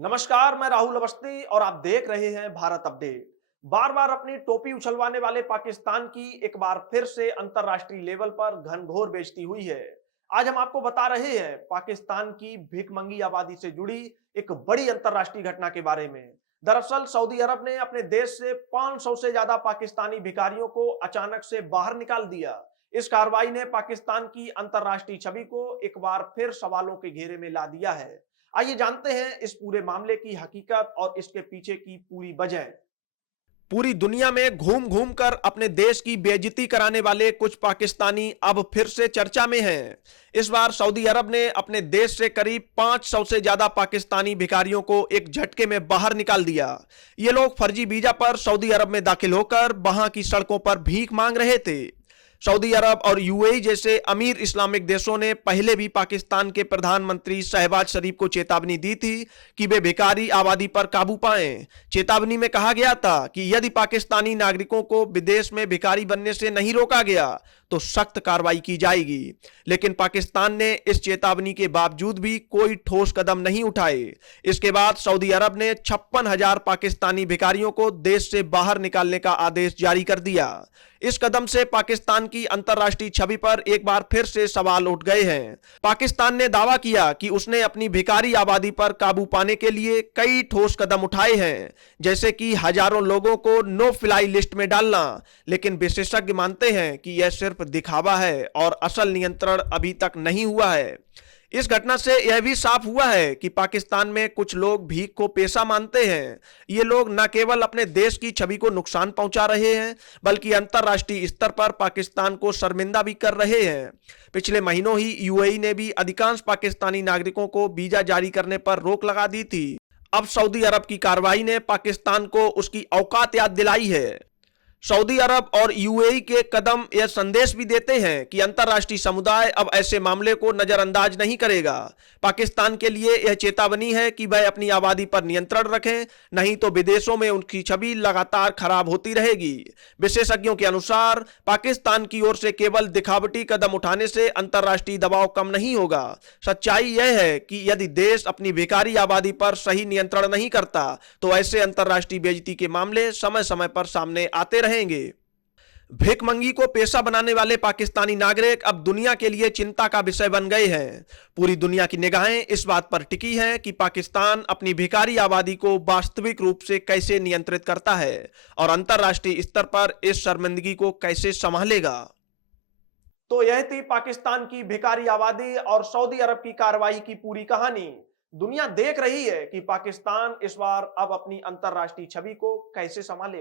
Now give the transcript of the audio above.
नमस्कार, मैं राहुल अवस्थी और आप देख रहे हैं भारत अपडेट। बार बार अपनी टोपी उछलवाने वाले पाकिस्तान की एक बार फिर से अंतर्राष्ट्रीय लेवल पर घनघोर बेइज्जती हुई है। आज हम आपको बता रहे हैं पाकिस्तान की भिखमंगी आबादी से जुड़ी एक बड़ी अंतर्राष्ट्रीय घटना के बारे में। दरअसल सऊदी अरब ने अपने देश से 500 से ज्यादा पाकिस्तानी भिखारियों को अचानक से बाहर निकाल दिया। इस कार्रवाई ने पाकिस्तान की अंतर्राष्ट्रीय छवि को एक बार फिर सवालों के घेरे में ला दिया है। आइए जानते हैं इस पूरे मामले की हकीकत और इसके पीछे की पूरी वजह। पूरी दुनिया में घूम घूम कर अपने देश की बेइज्जती कराने वाले कुछ पाकिस्तानी अब फिर से चर्चा में हैं। इस बार सऊदी अरब ने अपने देश से करीब 500 से ज्यादा पाकिस्तानी भिखारियों को एक झटके में बाहर निकाल दिया। ये लोग फर्जी वीजा पर सऊदी अरब में दाखिल होकर वहां की सड़कों पर भीख मांग रहे थे। सऊदी अरब और यूएई जैसे अमीर इस्लामिक देशों ने पहले भी पाकिस्तान के प्रधानमंत्री शहबाज शरीफ को चेतावनी दी थी कि वे भिखारी आबादी पर काबू पाएं। चेतावनी में कहा गया था कि यदि पाकिस्तानी नागरिकों को विदेश में भिखारी बनने से नहीं रोका गया तो सख्त कार्रवाई की जाएगी। लेकिन पाकिस्तान ने इस चेतावनी के बावजूद भी कोई ठोस कदम नहीं उठाए। इसके बाद सऊदी अरब ने 56,000 पाकिस्तानी भिखारियों को देश से बाहर निकालने का आदेश जारी कर दिया। इस कदम से पाकिस्तान की अंतर्राष्ट्रीय छवि पर एक बार फिर से सवाल उठ गए हैं। पाकिस्तान ने दावा किया कि उसने अपनी भिखारी आबादी पर काबू पाने के लिए कई ठोस कदम उठाए हैं, जैसे कि हजारों लोगों को नो फ्लाई लिस्ट में डालना। लेकिन विशेषज्ञ मानते हैं कि यह सिर्फ दिखावा है और असल नियंत्रण अभी तक नहीं हुआ है। इस घटना से यह भी साफ हुआ है कि पाकिस्तान में कुछ लोग भीख को पेशा मानते हैं। ये लोग न केवल अपने देश की छवि को नुकसान पहुंचा रहे हैं, बल्कि अंतर्राष्ट्रीय स्तर पर पाकिस्तान को शर्मिंदा भी कर रहे हैं। पिछले महीनों ही यूएई ने भी अधिकांश पाकिस्तानी नागरिकों को वीजा जारी करने पर रोक लगा दी थी। अब सऊदी अरब की कार्रवाई ने पाकिस्तान को उसकी औकात याद दिलाई है। सऊदी अरब और यूएई के कदम यह संदेश भी देते हैं कि अंतर्राष्ट्रीय समुदाय अब ऐसे मामले को नजरअंदाज नहीं करेगा। पाकिस्तान के लिए यह चेतावनी है कि वह अपनी आबादी पर नियंत्रण रखें, नहीं तो विदेशों में उनकी छवि लगातार खराब होती रहेगी। विशेषज्ञों के अनुसार पाकिस्तान की ओर से केवल दिखावटी कदम उठाने से अंतर्राष्ट्रीय दबाव कम नहीं होगा। सच्चाई यह है कि यदि देश अपनी भिखारी आबादी पर सही नियंत्रण नहीं करता तो ऐसे अंतर्राष्ट्रीय बेइज्जती के मामले समय समय पर सामने आते रहेंगे। भिखमंगी को पेशा बनाने वाले पाकिस्तानी नागरिक अब दुनिया के लिए चिंता का विषय बन गए हैं। पूरी दुनिया की निगाहें इस बात पर टिकी हैं कि पाकिस्तान अपनी भिखारी आबादी को वास्तविक रूप से कैसे नियंत्रित करता है और अंतर्राष्ट्रीय स्तर पर इस शर्मिंदगी को कैसे संभालेगा। तो यह थी पाकिस्तान की भिखारी आबादी और सऊदी अरब की कार्रवाई की पूरी कहानी। दुनिया देख रही है कि पाकिस्तान इस बार अब अपनी अंतर्राष्ट्रीय छवि को कैसे संभालेगा।